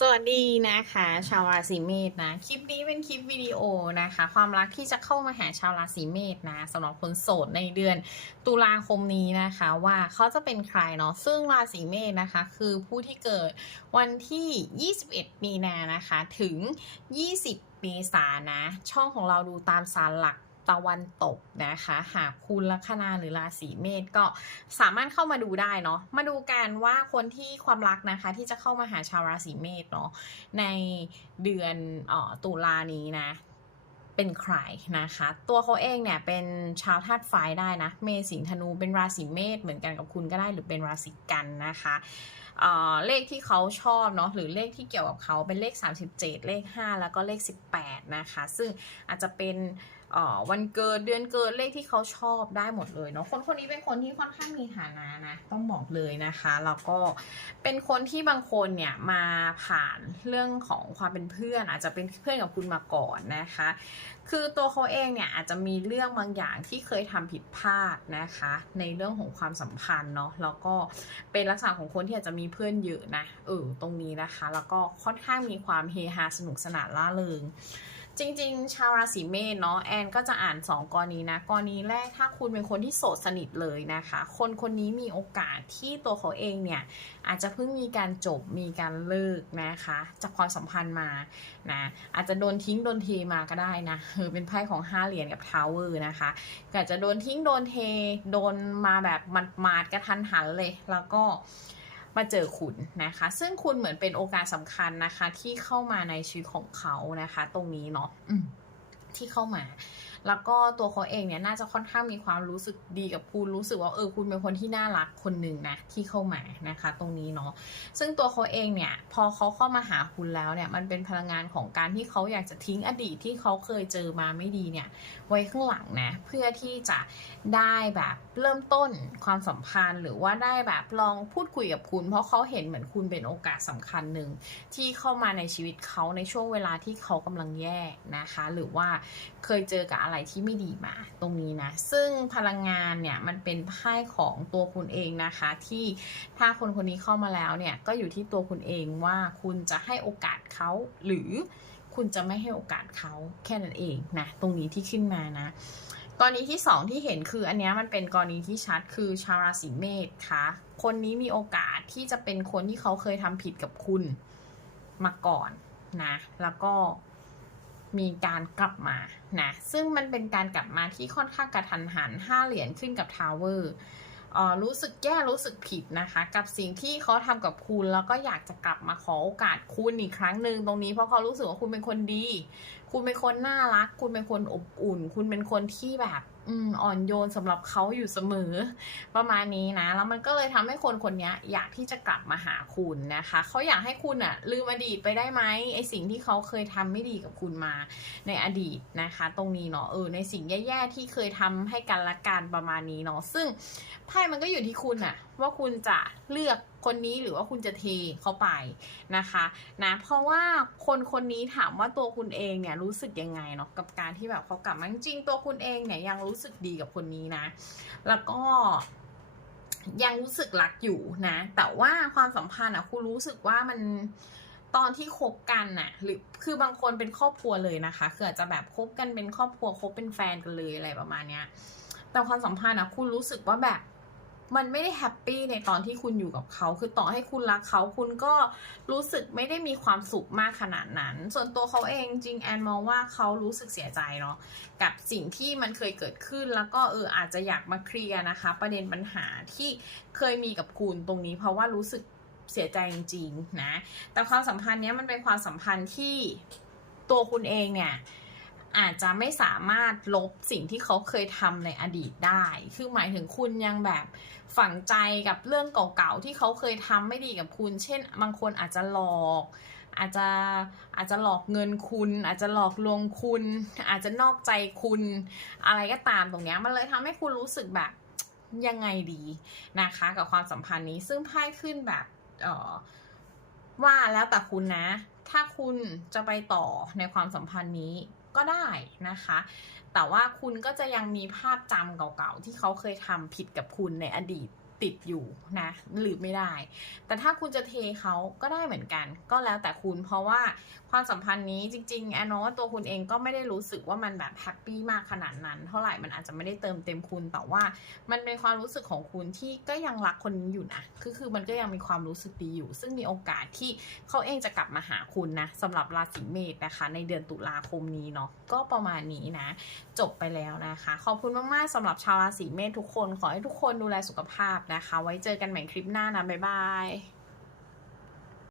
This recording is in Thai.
สวัสดีนะคะ ชาวราศีเมษนะ คลิปนี้เป็นคลิปวิดีโอนะคะ ความรักที่จะเข้ามาหาชาวราศีเมษนะสำหรับคนโสดในเดือนตุลาคมนี้นะคะ ว่าเขาจะเป็นใครเนาะซึ่งราศีเมษนะคะ คือผู้ที่เกิดวันที่ 21 มีนานะคะ ถึง 20 เมษายนนะ ช่องของเราดูตามสารหลัก ตะวันตกนะคะ หากคุณลัคนาหรือราศีเมษก็สามารถเข้ามาดูได้เนาะมาดูกันว่าคนที่ความรักนะคะ ที่จะเข้ามาหาชาวราศีเมษเนาะในเดือนออตุลานี้นะเป็นใครนะคะ ตัวเขาเองเนี่ยเป็นชาวธาตุไฟได้นะ เมษสิงธนูเป็นราศีเมษเหมือนกันกับคุณก็ได้หรือเป็นราศีกันนะคะเเลขที่เขาชอบเนาะหรือเลขที่เกี่ยวกับเขาเป็นเลข 37 เลข 5 แล้วก็เลข 18 นะคะ ซึ่งอาจจะเป็น วันเกิดเดือนเกิดเลขที่เขาชอบได้หมดเลยเนาะคนคนนี้เป็นคนที่ค่อนข้างมีฐานะนะต้องบอกเลยนะคะแล้วก็เป็นคนที่บางคนเนี่ยมาผ่านเรื่องของความเป็นเพื่อน อาจจะเป็นเพื่อนกับคุณมาก่อนนะคะ คือตัวเขาเองเนี่ยอาจจะมีเรื่องบางอย่างที่เคยทำผิดพลาดนะคะ ในเรื่องของความสัมพันธ์เนาะแล้วก็เป็นลักษณะของคนที่อาจจะมีเพื่อนเยอะนะเออตรงนี้นะคะ แล้วก็ค่อนข้างมีความเฮฮาสนุกสนานล่าเริง จริง ๆ ชาวราศีเมษเนาะแอนก็จะอ่าน 2กรณีนะกรณีแรกถ้าคุณเป็นคนที่โสดสนิทเลยนะคะ คนคนนี้มีโอกาสที่ตัวเขาเองเนี่ย อาจจะเพิ่งมีการจบมีการเลิกนะคะ จากความสัมพันธ์มานะอาจจะโดนทิ้งโดนเทมาก็ได้นะเออเป็นไพ่ของห้าเหรียญกับทาวเวอร์นะคะก็อาจจะโดนทิ้งโดนเทโดนมาแบบมันมาดกระทันหันเลยแล้วก็ มาเจอคุณนะคะ ซึ่งคุณเหมือนเป็นโอกาสสำคัญนะคะ ที่เข้ามาในชีวิตของเขานะคะ ตรงนี้เนาะที่เข้ามา แล้วก็ตัวเขาเองเนี่ยน่าจะค่อนข้างมีความรู้สึกดีกับคุณรู้สึกว่าเออคุณเป็นคนที่น่ารักคนหนึ่งนะที่เข้ามานะคะ ตรงนี้เนาะซึ่งตัวเขาเองเนี่ยพอเขาเข้ามาหาคุณแล้วเนี่ยมันเป็นพลังงานของการที่เขาอยากจะทิ้งอดีตที่เขาเคยเจอมาไม่ดีเนี่ยไว้ข้างหลังนะเพื่อที่จะได้แบบเริ่มต้นความสัมพันธ์ หรือว่าได้แบบลองพูดคุยกับคุณ เพราะเขาเห็นเหมือนคุณเป็นโอกาสสำคัญหนึ่งที่เข้ามาในชีวิตเขาในช่วงเวลาที่เขากำลังแย่นะคะ หรือว่าเคยเจอกับอะไรที่ไม่ดีมาตรงนี้นะ ซึ่งพลังงานเนี่ยมันเป็นไพ่ของตัวคุณเองนะคะ ที่ถ้าคนคนนี้เข้ามาแล้วเนี่ยก็อยู่ที่ตัวคุณเองว่าคุณจะให้โอกาสเขาหรือคุณจะไม่ให้โอกาสเขาแค่นั้นเองนะตรงนี้ที่ขึ้นมานะกรณีที่สองที่เห็นคืออันนี้มันเป็นกรณีที่ชัดคือชาวราศีเมษค่ะคนนี้มีโอกาสที่จะเป็นคนที่เขาเคยทำผิดกับคุณมาก่อนนะแล้วก็ มีการกลับมานะซึ่งมันเป็นการกลับมาที่ค่อนข้างกระทันหันห้าเหรียญขึ้นกับทาวเวอร์อ่อรู้สึกแย่รู้สึกผิดนะคะ กับสิ่งที่เขาทำกับคุณแล้วก็อยากจะกลับมาขอโอกาสคุณอีกครั้งหนึ่งตรงนี้เพราะเขารู้สึกว่าคุณเป็นคนดี คุณเป็นคนน่ารัก คุณเป็นคนอบอุ่น คุณเป็นคนที่แบบอ่อนโยนสำหรับเขาอยู่เสมอ ประมาณนี้นะ แล้วมันก็เลยทำให้คนคนนี้อยากที่จะกลับมาหาคุณนะคะเขาอยากให้คุณอะลืมอดีตไปได้ไหมไอสิ่งที่เขาเคยทำไม่ดีกับคุณมาในอดีตนะคะ ตรงนี้เนาะเออในสิ่งแย่ๆที่เคยทำให้กันละกันประมาณนี้เนาะซึ่งไพ่มันก็อยู่ที่คุณอะว่าคุณจะเลือก คนนี้หรือว่าคุณจะเทเขาไปนะคะนะเพราะว่าคนคนนี้ถามว่าตัวคุณเองเนี่ยรู้สึกยังไงเนาะกับการที่แบบเขากลับมาจริงตัวคุณเองเนี่ยยังรู้สึกดีกับคนนี้นะ แล้วก็ยังรู้สึกรักอยู่นะ แต่ว่าความสัมพันธ์อะคุณรู้สึกว่ามันตอนที่คบกันน่ะหรือคือบางคนเป็นครอบครัวเลยนะคะคืออาจจะแบบคบกันเป็นครอบครัวคบเป็นแฟนกันเลยอะไรประมาณเนี้ยแต่ความสัมพันธ์อะคุณรู้สึกว่าแบบ มันไม่ได้แฮปปี้ในตอนที่คุณอยู่กับเขา คือต่อให้คุณรักเขาคุณก็รู้สึกไม่ได้มีความสุขมากขนาดนั้น ส่วนตัวเขาเองจริงแอนมองว่าเขารู้สึกเสียใจเนาะกับสิ่งที่มันเคยเกิดขึ้นแล้วก็เอออาจจะอยากมาเคลียร์นะคะ ประเด็นปัญหาที่เคยมีกับคุณตรงนี้ เพราะว่ารู้สึกเสียใจจริงๆนะ แต่ความสัมพันธ์เนี้ยมันเป็นความสัมพันธ์ที่ตัวคุณเองเนี่ย อาจจะไม่สามารถลบสิ่งที่เขาเคยทำในอดีตได้ คือหมายถึงคุณยังแบบฝังใจกับเรื่องเก่าๆที่เขาเคยทำไม่ดีกับคุณ เช่น บางคนอาจจะหลอก อาจจะอาจจะหลอกเงินคุณ อาจจะหลอกลวงคุณ อาจจะนอกใจคุณ อะไรก็ตามตรงเนี้ยมันเลยทำให้คุณรู้สึกแบบยังไงดีนะคะ กับความสัมพันธ์นี้ซึ่งไพ่ขึ้นแบบเออ ว่าแล้วแต่คุณนะ ถ้าคุณจะไปต่อในความสัมพันธ์นี้ก็ได้นะคะ แต่ว่าคุณก็จะยังมีภาพจำเก่าๆ ที่เขาเคยทำผิดกับคุณในอดีต ติดอยู่นะหรือไม่ได้ แต่ถ้าคุณจะเทเขาก็ได้เหมือนกัน ก็แล้วแต่คุณเพราะว่าความสัมพันธ์นี้จริงๆแอนนว่าตัวคุณเองก็ไม่ได้รู้สึกว่ามันแบบแฮปปี้มากขนาดนั้น เท่าไหร่มันอาจจะไม่ได้เติมเต็มคุณแต่ว่า มันเป็นความรู้สึกของคุณที่ก็ยังรักคนนี้อยู่นะคือคือมันก็ยังมีความรู้สึกดีอยู่ ซึ่งมีโอกาสที่เขาเองจะกลับมาหาคุณนะสำหรับราศีเมษนะคะ ในเดือนตุลาคมนี้เนาะก็ประมาณนี้นะ จบไปแล้วนะคะ ขอบคุณมากๆสำหรับชาวราศีเมษทุกคนขอให้ทุกคนดูแลสุขภาพนะคะ ไว้เจอกันใหม่คลิปหน้านะ บ๊ายบาย